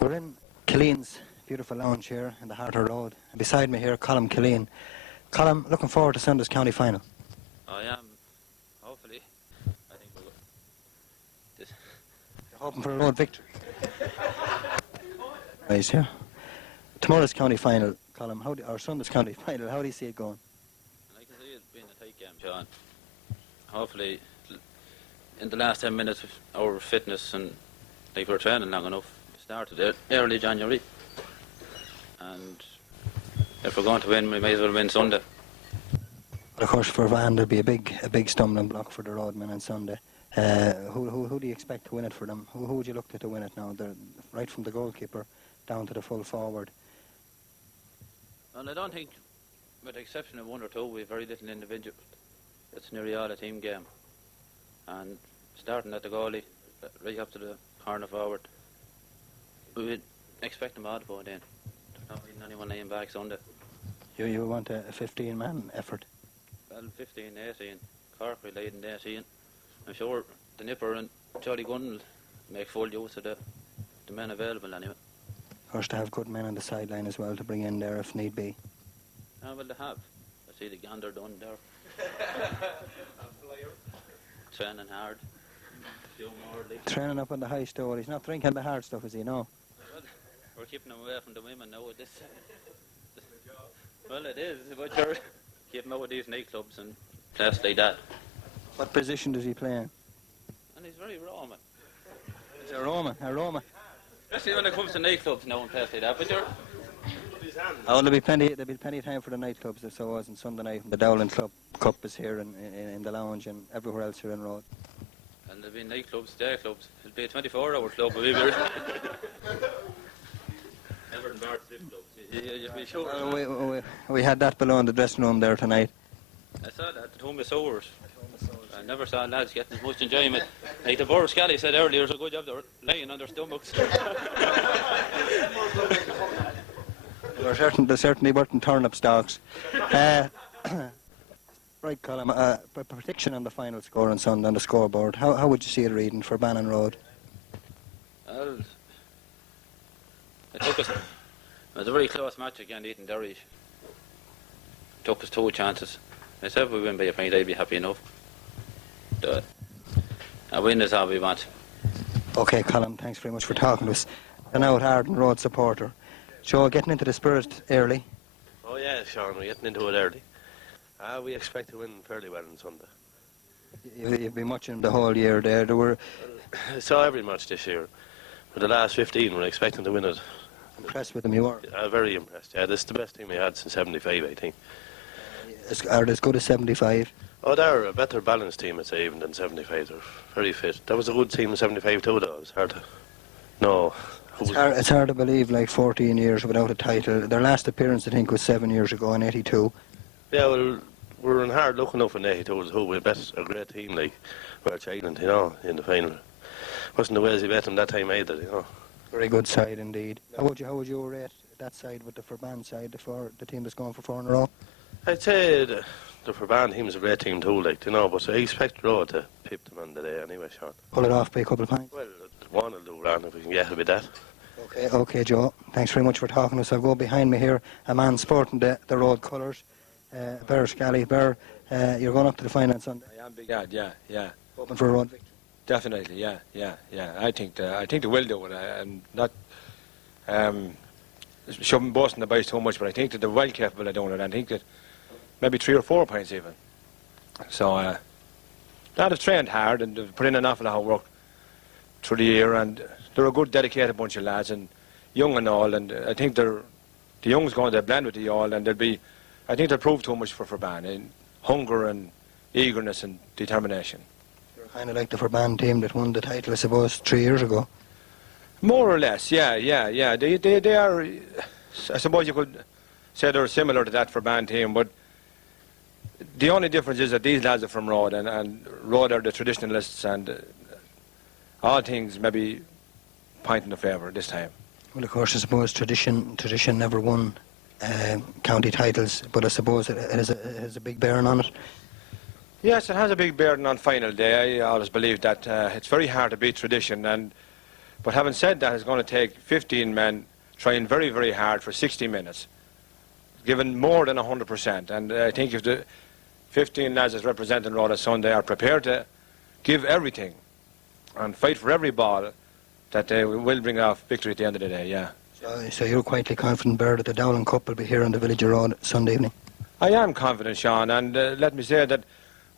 We're in Killeen's beautiful lounge here in the heart of Rhode. And beside me here, Colm Killeen. Colm, looking forward to Sunday's county final. I am. Hopefully. I think we'll You're hoping for a Rhode victory. Right here. Tomorrow's county final, Colm, or Sunday's county final, how do you see it going? I can see it being a tight game, John. Hopefully, in the last 10 minutes, our fitness and like we're training long enough. We started early January, and if we're going to win, we may as well win Sunday. Of course, for Ferbane, there'll be a big stumbling block for the roadmen on Sunday. Who do you expect to win it for them? Who would you look to win it now? They're right from the goalkeeper down to the full forward. And I don't think, with the exception of one or two, we have very little individual. It's nearly all a team game. And starting at the goalie, right up to the corner forward, we would expect them all to put in. There's not even anyone laying back Sunday. You want a 15-man effort? Well, 15, 18. Cork will lead in 18. I'm sure the Nipper and Jolly Gunn will make full use of the men available anyway. Of course, to have good men on the sideline as well to bring in there if need be. Ah, well, they have. I see the gander done there. Training hard. Training up on the high store. He's not drinking the hard stuff, is he? No. Well, we're keeping him away from the women now with this. Well, it is, but you're keeping out with these nightclubs and places like that. What position does he play in? And he's very Roman. He's a Roma. Especially when it comes to nightclubs now and places like that, but you're... Oh, there'll be plenty of time for the nightclubs if so was on Sunday night. The Dowling Club Cup is here in the lounge and everywhere else here in Rhode. And there'll be nightclubs, day clubs. It'll be a 24-hour club, believe it. Everton Bar Strip Club. You'll be sure. We had that below in the dressing room there tonight. I saw that at home of Sowers. I never saw lads getting as much enjoyment. Like the Borough Scally said earlier, it's a good job they were lying on their stomachs. They certainly weren't turnip stalks. Right, Colm, a prediction on the final score on Sunday on the scoreboard. How would you see it reading for Ferbane Road? Well, it was a very close match again, Eaton Derry. Took us 2 chances. I said if we win by a point, I'd be happy enough. A win is all we want. OK, Colm, thanks very much for talking to us. An out Arden Road supporter. Joe, getting into the spirit early? Oh yeah, Sean, we're getting into it early. We expect to win fairly well on Sunday. You've been watching the whole year there. I saw every match this year. For the last 15, we're expecting to win it. Impressed with them, you were? Very impressed. Yeah, this is the best team we had since '75, I think. Are they as good as '75? Oh, they're a better balanced team, I'd say, even than '75. They're very fit. That was a good team in '75 too, though. It's hard to... No. It's hard to believe, like 14 years without a title. Their last appearance, I think, was 7 years ago in '82. Yeah, well, we're in hard luck enough in '82 too. We bet a great team like Welsh Island, you know, in the final. Wasn't the Wales bet them that time either, you know. Very good side indeed. How would you rate that side with the Ferbane side, the team that's going for 4 in a row? I'd say the Ferbane team is a great team too, like, you know, but I expect Rhode to pip them on the day anyway, Sean. Pull it off by a couple of points? Well, one will do, Ron, if we can get it with that. Okay, Joe. Thanks very much for talking to us. I'll go behind me here, a man sporting the Rhode colours. Bear Scally. Bear, you're going up to the final on Sunday. I am, big ad, yeah. Hoping for a Rhode victory. Definitely, yeah. I think they will do it. I'm not shoving boasting the boys too much, but I think that they're well capable of doing it. I think that maybe 3 or 4 points even. So, they've trained hard and they've put in an awful lot of work through the year, and they're a good, dedicated bunch of lads, and young and all. And I think the young's going to blend with the all, and I think they'll prove too much for Ferbane in hunger and eagerness and determination. Kind of like the Ferbane team that won the title, I suppose, 3 years ago. More or less, yeah. They are, I suppose you could say they're similar to that Ferbane team, but the only difference is that these lads are from Rhode, and Rhode are the traditionalists, and all things maybe point in the favour this time. Well, of course, I suppose tradition never won county titles, but I suppose it has a big bearing on it. Yes, it has a big bearing on final day. I always believe that it's very hard to beat tradition, and But having said that, it's going to take 15 men trying very, very hard for 60 minutes, giving more than 100%. And I think if the 15 lads that's representing Rhode on Sunday are prepared to give everything and fight for every ball, that they will bring off victory at the end of the day, yeah. So you're quietly confident, Bear, that the Dowling Cup will be here on the village of Rhode Sunday evening? I am confident, Sean, and let me say that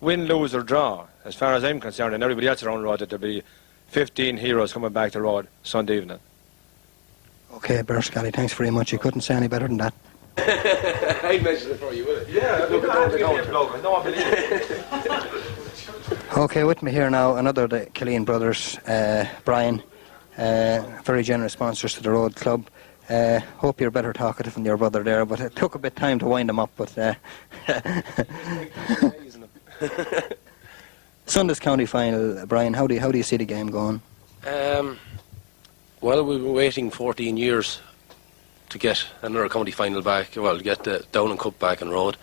win, lose or draw, as far as I'm concerned, and everybody else around Rhode, that there'll be 15 heroes coming back to Rhode Sunday evening. Okay, Bear Scally, thanks very much. You couldn't say any better than that. I mentioned it for you, will it? Yeah, look, I know I believe it. Okay, with me here now, another of the Killeen brothers, Brian, very generous sponsors to the Rhode Club. Hope you're better talkative than your brother there, but it took a bit of time to wind him up. But Sunday's county final, Brian, how do you see the game going? Well, we've been waiting 14 years to get another county final back, well, get the Dowling Cup back in Rhode.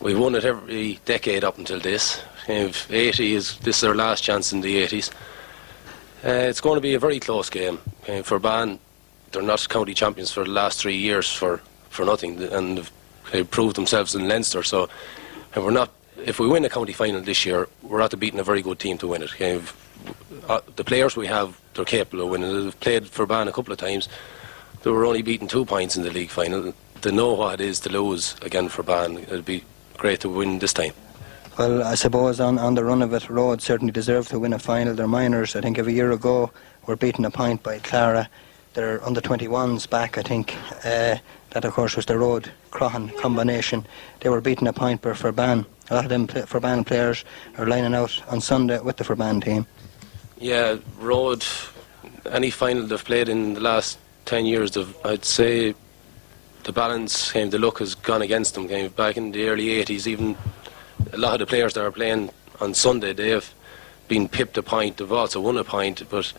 We've won it every decade up until this. If 80 this is our last chance in the 80s. It's going to be a very close game. Ferbane, they're not county champions for the last 3 years for nothing, and they've proved themselves in Leinster. So if we win the county final this year, we're after beating a very good team to win it. The players we have, they're capable of winning. They've played Ferbane a couple of times. They were only beaten 2 points in the league final. They know what it is to lose again for Ferbane. It'll be great to win this time. Well, I suppose on the run of it, Rhode certainly deserve to win a final. They're minors. I think of a year ago, were beaten a point by Clara. They're under 21s back, I think. That, of course, was the Rhode-Croghan combination. They were beaten a point by Ferbane. A lot of them Ferbane players are lining out on Sunday with the Ferbane team. Yeah, Rhode, any final they've played in the last 10 years, I'd say the balance, the luck has gone against them. Back in the early 80s, even a lot of the players that are playing on Sunday, they have been pipped a point. They've also won a point, but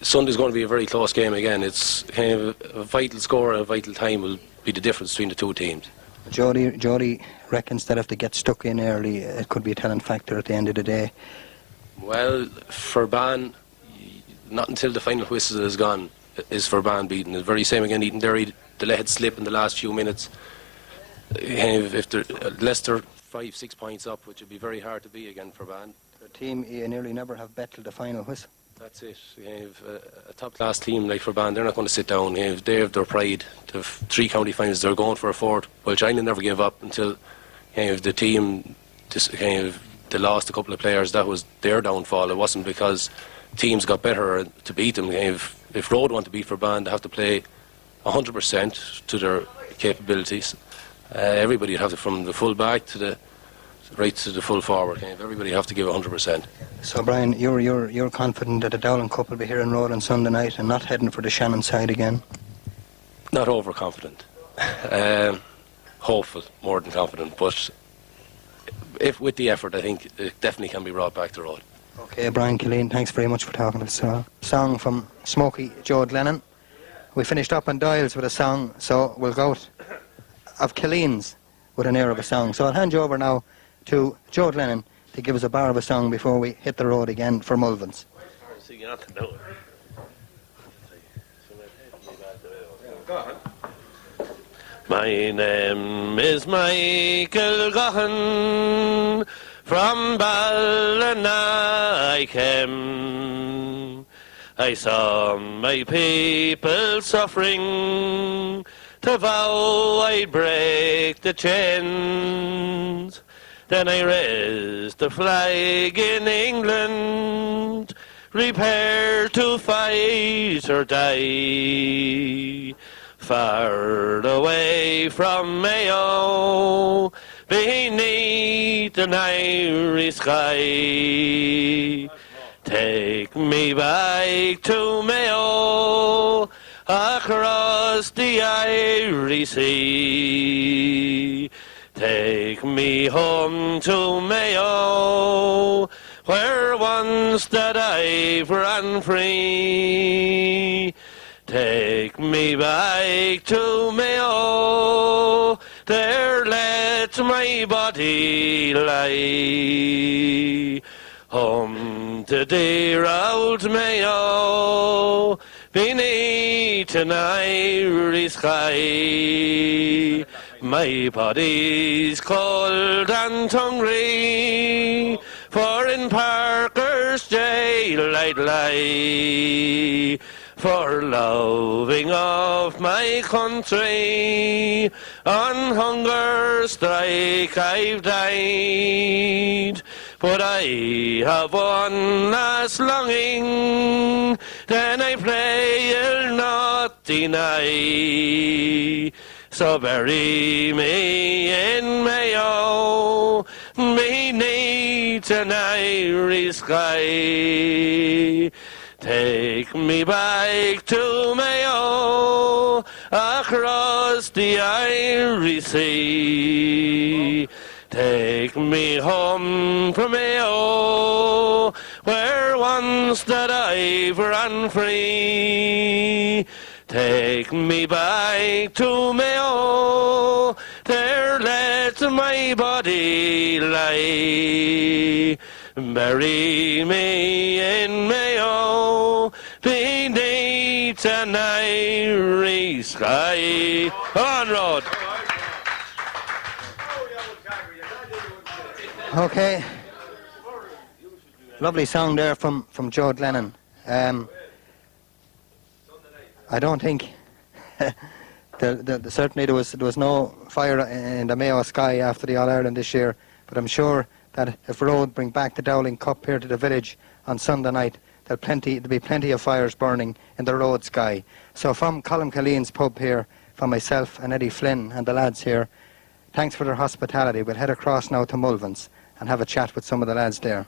Sunday's going to be a very close game again. It's a vital score, a vital time will be the difference between the two teams. Jody reckons that if they get stuck in early, it could be a telling factor at the end of the day. Well, Ferbane, not until the final whistle is gone is Ferbane beaten. The very same again, Eatonderry, they let it slip in the last few minutes. Unless they're 5-6 points up, which would be very hard to be again for Ferbane. Their team nearly never have battled the final whistle. That's it. A top-class team like Ferbane, they're not going to sit down. They have their pride. They have 3 county finals. They're going for a 4th. Well, China never gave up until the team they lost a couple of players. That was their downfall. It wasn't because teams got better to beat them. If Rhode want to beat Ferbane, they have to play 100% to their capabilities. Everybody would have to, from the full back to the right to the full forward. Everybody have to give 100%. So Brian, you're confident that the Dowling Cup will be here in Rhode on Sunday night and not heading for the Shannon side again? Not overconfident. Hopeful, more than confident. But if with the effort, I think it definitely can be brought back to Rhode. Okay, Brian Killeen, thanks very much for talking to us. Song from Smokey Joe Glennon. We finished up on Doyle's with a song, so we'll go of Killeen's with an air of a song. So I'll hand you over now to Joe Glennon to give us a bar of a song before we hit the road again for Mulvins. My name is Michael Gahan, from Ballina I came. I saw my people suffering, to vow I'd break the chains. Then I raised the flag in England, prepare to fight or die. Far away from Mayo, beneath an Irish sky. Take me back to Mayo, across the Irish Sea. Take me home to Mayo, where once that I ran free. Take me back to Mayo, there let my body lie. Home to the dear old Mayo beneath an Irish sky. My body's cold and hungry, for in Parker's jail I'd lie. For loving of my country, on hunger strike I've died. But I have one last longing, then I pray you'll not deny. So bury me in Mayo, beneath an Irish sky. Take me back to Mayo, across the Irish Sea. Take me home from Mayo, where once that I ran free. Take me back to Mayo, there let my body lie. Bury me in Mayo, beneath an Irish sky. On Rhode. Okay. Lovely song there from Joe Glennon. I don't think certainly there was no fire in the Mayo sky after the All-Ireland this year, but I'm sure that if Rhode bring back the Dowling Cup here to the village on Sunday night, there'll be plenty of fires burning in the Rhode sky. So from Colm Colleen's pub here, from myself and Eddie Flynn and the lads here, thanks for their hospitality. We'll head across now to Mulvins and have a chat with some of the lads there.